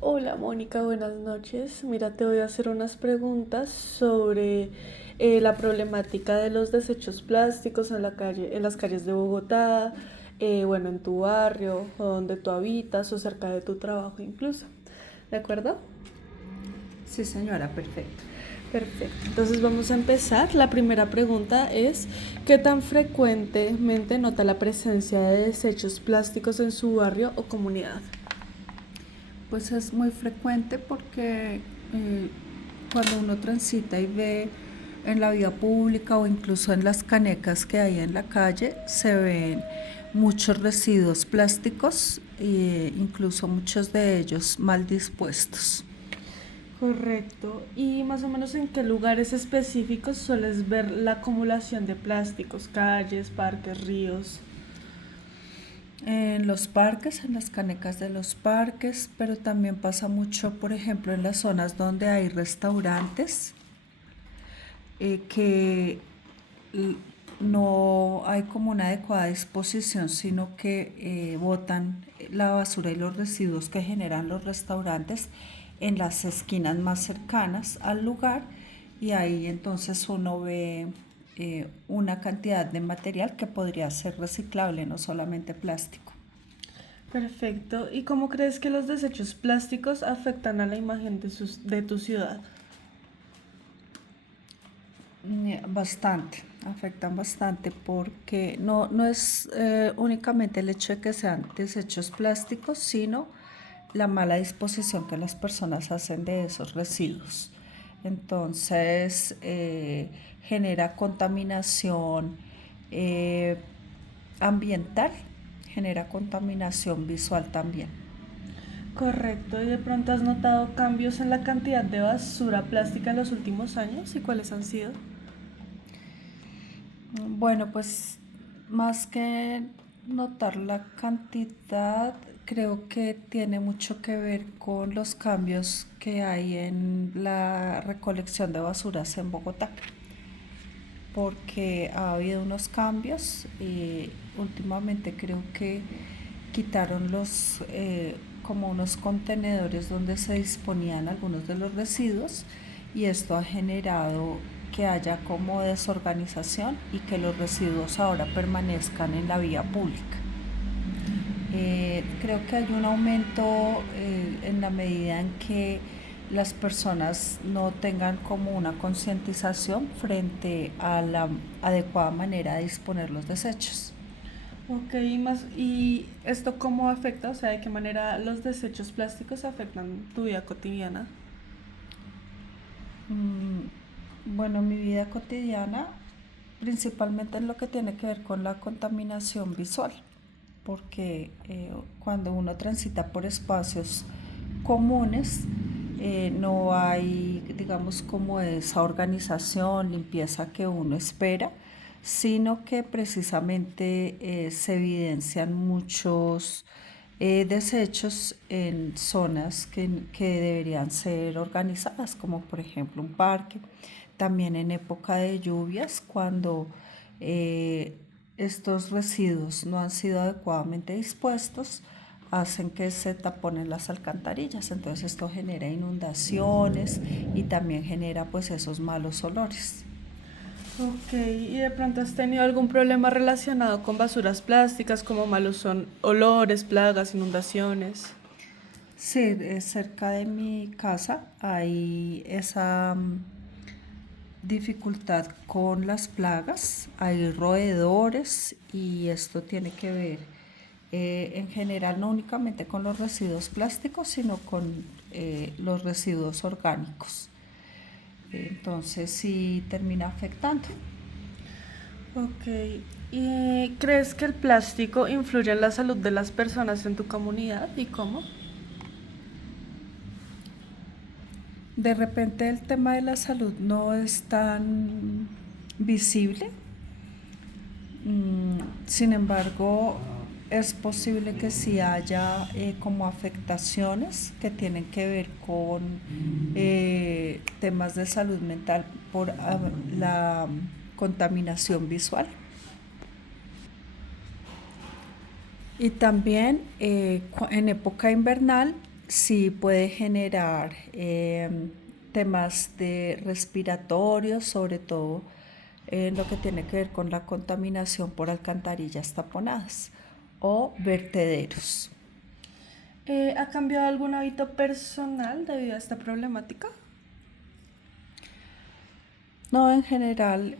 Hola Mónica, buenas noches. Mira, te voy a hacer unas preguntas sobre la problemática de los desechos plásticos en la calle, en las calles de Bogotá, bueno, en tu barrio, o donde tú habitas, o cerca de tu trabajo incluso. ¿De acuerdo? Sí, señora, perfecto. Perfecto. Entonces vamos a empezar. La primera pregunta es, ¿qué tan frecuentemente nota la presencia de desechos plásticos en su barrio o comunidad? Pues es muy frecuente porque cuando uno transita y ve en la vía pública o incluso en las canecas que hay en la calle, se ven muchos residuos plásticos e incluso muchos de ellos mal dispuestos. Correcto. ¿Y más o menos en qué lugares específicos sueles ver la acumulación de plásticos? Calles, parques, ríos. En los parques, en las canecas de los parques, pero también pasa mucho, por ejemplo, en las zonas donde hay restaurantes que no hay como una adecuada disposición, sino que botan la basura y los residuos que generan los restaurantes en las esquinas más cercanas al lugar, y ahí entonces uno ve una cantidad de material que podría ser reciclable, no solamente plástico. Perfecto. ¿Y cómo crees que los desechos plásticos afectan a la imagen de tu ciudad? Bastante, afectan bastante porque no es únicamente el hecho de que sean desechos plásticos, sino la mala disposición que las personas hacen de esos residuos. Entonces, genera contaminación eh, ambiental, genera contaminación visual también. Correcto. ¿Y de pronto has notado cambios en la cantidad de basura plástica en los últimos años? ¿Y cuáles han sido? Bueno, pues más que notar la cantidad, creo que tiene mucho que ver con los cambios que hay en la recolección de basuras en Bogotá, porque ha habido unos cambios y últimamente creo que quitaron como unos contenedores donde se disponían algunos de los residuos, y esto ha generado que haya como desorganización y que los residuos ahora permanezcan en la vía pública. Creo que hay un aumento en la medida en que las personas no tengan como una concientización frente a la adecuada manera de disponer los desechos. Ok, ¿y esto cómo afecta? O sea, ¿de qué manera los desechos plásticos afectan tu vida cotidiana? Mm, Bueno, mi vida cotidiana, principalmente en lo que tiene que ver con la contaminación visual, porque cuando uno transita por espacios comunes, no hay, digamos, como esa organización, limpieza que uno espera, sino que precisamente se evidencian muchos desechos en zonas que deberían ser organizadas, como por ejemplo un parque. También en época de lluvias, cuando estos residuos no han sido adecuadamente dispuestos, hacen que se taponen las alcantarillas. Entonces esto genera inundaciones y también genera pues esos malos olores. Ok, ¿y de pronto has tenido algún problema relacionado con basuras plásticas como malos son olores, plagas, inundaciones? Sí, cerca de mi casa hay esa dificultad con las plagas, hay roedores, y esto tiene que ver en general no únicamente con los residuos plásticos, sino con los residuos orgánicos. Entonces sí termina afectando. Ok, ¿y crees que el plástico influye en la salud de las personas en tu comunidad y cómo? De repente el tema de la salud no es tan visible. Sin embargo, es posible que sí haya como afectaciones que tienen que ver con temas de salud mental por la contaminación visual. Y también en época invernal sí puede generar temas de respiratorios, sobre todo en lo que tiene que ver con la contaminación por alcantarillas taponadas o vertederos. ¿Ha cambiado algún hábito personal debido a esta problemática? No, en general,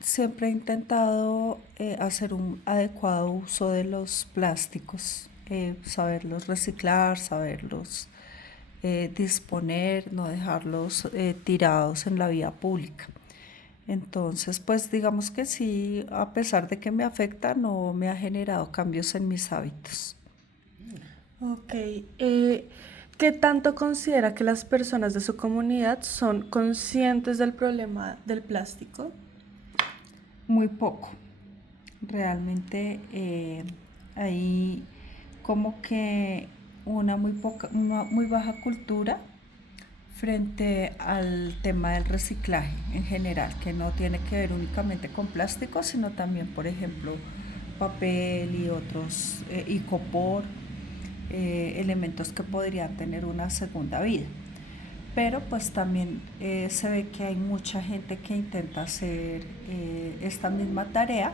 siempre he intentado hacer un adecuado uso de los plásticos, saberlos reciclar, saberlos disponer, no dejarlos tirados en la vía pública. Entonces, pues digamos que sí, a pesar de que me afecta, no me ha generado cambios en mis hábitos. Ok. ¿Qué tanto considera que las personas de su comunidad son conscientes del problema del plástico? Muy poco. Realmente hay como que una muy baja cultura frente al tema del reciclaje en general, que no tiene que ver únicamente con plástico, sino también, por ejemplo, papel y otros, icopor, elementos que podrían tener una segunda vida. Pero pues también se ve que hay mucha gente que intenta hacer esta misma tarea,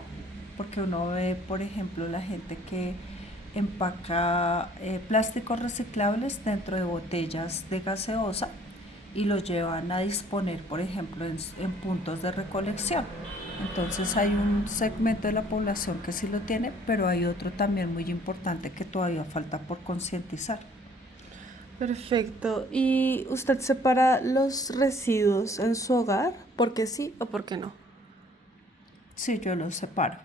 porque uno ve, por ejemplo, la gente que empaca plásticos reciclables dentro de botellas de gaseosa y los llevan a disponer, por ejemplo, en puntos de recolección. Entonces hay un segmento de la población que sí lo tiene, pero hay otro también muy importante que todavía falta por concientizar. Perfecto. ¿Y usted separa los residuos en su hogar? ¿Por qué sí o por qué no? Sí, yo los separo,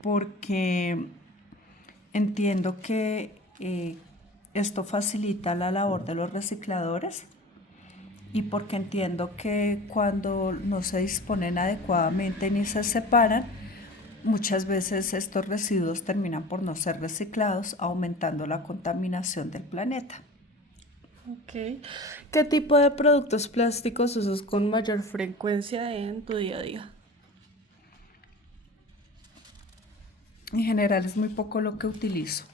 porque entiendo que esto facilita la labor de los recicladores y porque entiendo que cuando no se disponen adecuadamente ni se separan, muchas veces estos residuos terminan por no ser reciclados, aumentando la contaminación del planeta. Ok. ¿Qué tipo de productos plásticos usas con mayor frecuencia en tu día a día? En general es muy poco lo que utilizo.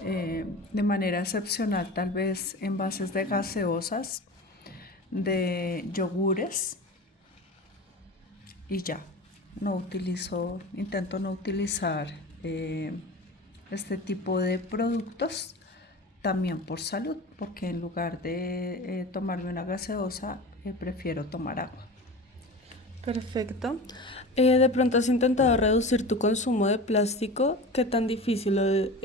De manera excepcional, tal vez envases de gaseosas, de yogures y ya. No utilizo, intento no utilizar eh, este tipo de productos también por salud, porque en lugar de tomarme una gaseosa, prefiero tomar agua. Perfecto. ¿De pronto has intentado reducir tu consumo de plástico? ¿Qué tan difícil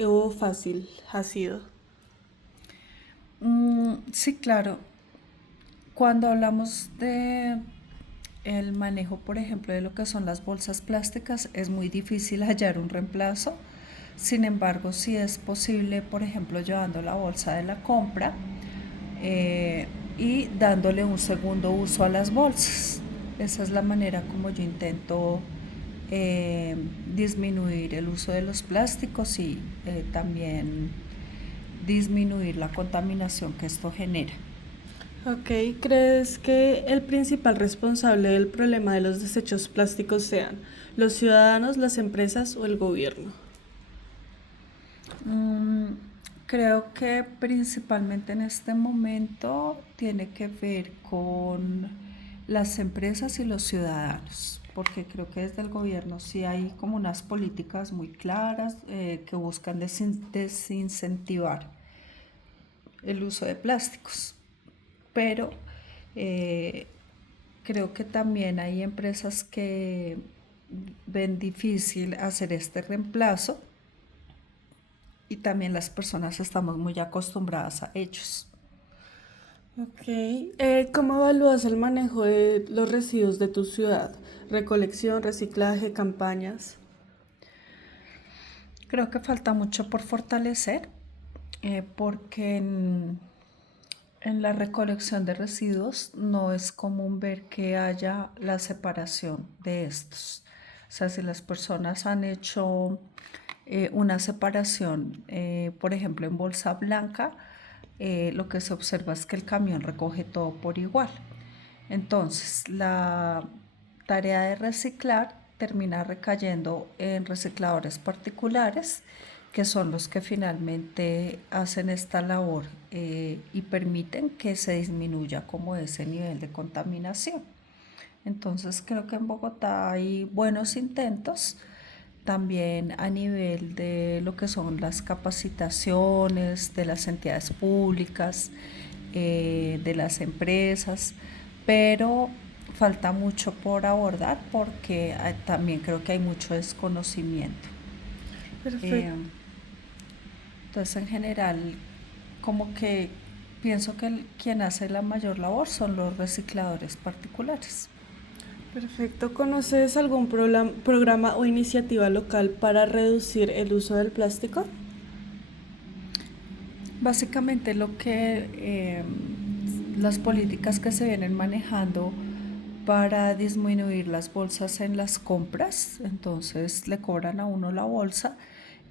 o fácil ha sido? Sí, claro. Cuando hablamos de el manejo, por ejemplo, de lo que son las bolsas plásticas, es muy difícil hallar un reemplazo. Sin embargo, sí es posible, por ejemplo, llevando la bolsa de la compra eh, y dándole un segundo uso a las bolsas. Esa es la manera como yo intento eh, disminuir el uso de los plásticos y también disminuir la contaminación que esto genera. Ok, ¿crees que el principal responsable del problema de los desechos plásticos sean los ciudadanos, las empresas o el gobierno? Mm, Creo que principalmente en este momento tiene que ver con las empresas y los ciudadanos, porque creo que desde el gobierno sí hay como unas políticas muy claras que buscan desincentivar el uso de plásticos, pero eh, creo que también hay empresas que ven difícil hacer este reemplazo y también las personas estamos muy acostumbradas a ellos. Ok, ¿cómo evalúas el manejo de los residuos de tu ciudad? Recolección, reciclaje, campañas. Creo que falta mucho por fortalecer porque en la recolección de residuos no es común ver que haya la separación de estos. O sea, si las personas han hecho una separación, por ejemplo, en bolsa blanca, lo que se observa es que el camión recoge todo por igual. Entonces, la tarea de reciclar termina recayendo en recicladores particulares que son los que finalmente hacen esta labor y permiten que se disminuya como ese nivel de contaminación. Entonces creo que en Bogotá hay buenos intentos también a nivel de lo que son las capacitaciones de las entidades públicas, de las empresas, pero falta mucho por abordar porque también creo que hay mucho desconocimiento. Eh, Perfecto. entonces en general como que pienso que quien hace la mayor labor son los recicladores particulares. Perfecto. ¿Conoces algún programa o iniciativa local para reducir el uso del plástico? Básicamente lo que las políticas que se vienen manejando para disminuir las bolsas en las compras, entonces le cobran a uno la bolsa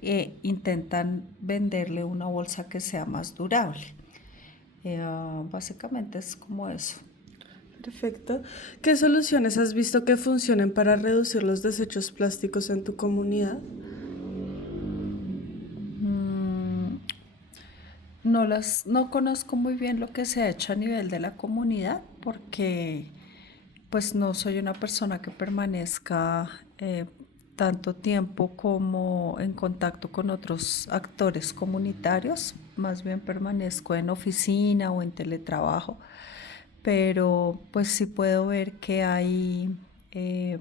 e intentan venderle una bolsa que sea más durable. Básicamente es como eso. Perfecto. ¿Qué soluciones has visto que funcionen para reducir los desechos plásticos en tu comunidad? Mm, no conozco muy bien lo que se ha hecho a nivel de la comunidad porque pues no soy una persona que permanezca tanto tiempo como en contacto con otros actores comunitarios, más bien permanezco en oficina o en teletrabajo, pero pues sí puedo ver que hay eh,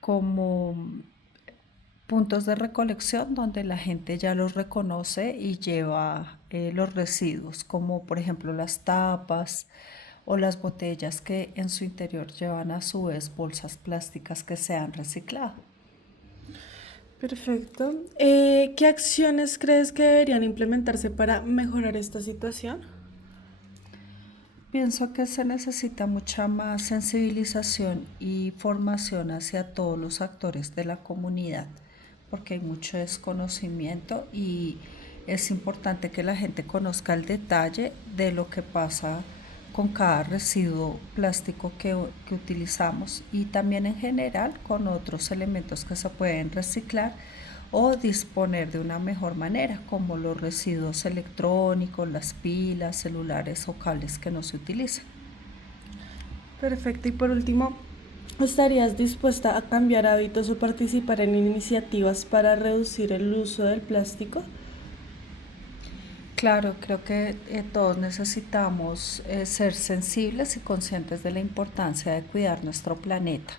como puntos de recolección donde la gente ya los reconoce y lleva los residuos, como por ejemplo las tapas o las botellas que en su interior llevan a su vez bolsas plásticas que se han reciclado. Perfecto. ¿Qué acciones crees que deberían implementarse para mejorar esta situación? Pienso que se necesita mucha más sensibilización y formación hacia todos los actores de la comunidad, porque hay mucho desconocimiento y es importante que la gente conozca el detalle de lo que pasa con cada residuo plástico que utilizamos y también en general con otros elementos que se pueden reciclar o disponer de una mejor manera, como los residuos electrónicos, las pilas, celulares o cables que no se utilizan. Perfecto. Y por último, ¿estarías dispuesta a cambiar hábitos o participar en iniciativas para reducir el uso del plástico? Claro, creo que todos necesitamos ser sensibles y conscientes de la importancia de cuidar nuestro planeta.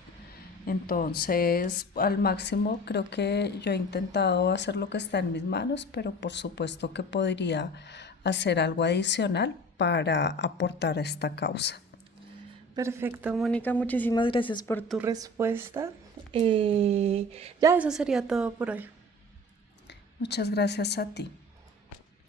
Entonces, al máximo creo que yo he intentado hacer lo que está en mis manos, pero por supuesto que podría hacer algo adicional para aportar a esta causa. Perfecto, Mónica, muchísimas gracias por tu respuesta. Ya eso sería todo por hoy. Muchas gracias a ti.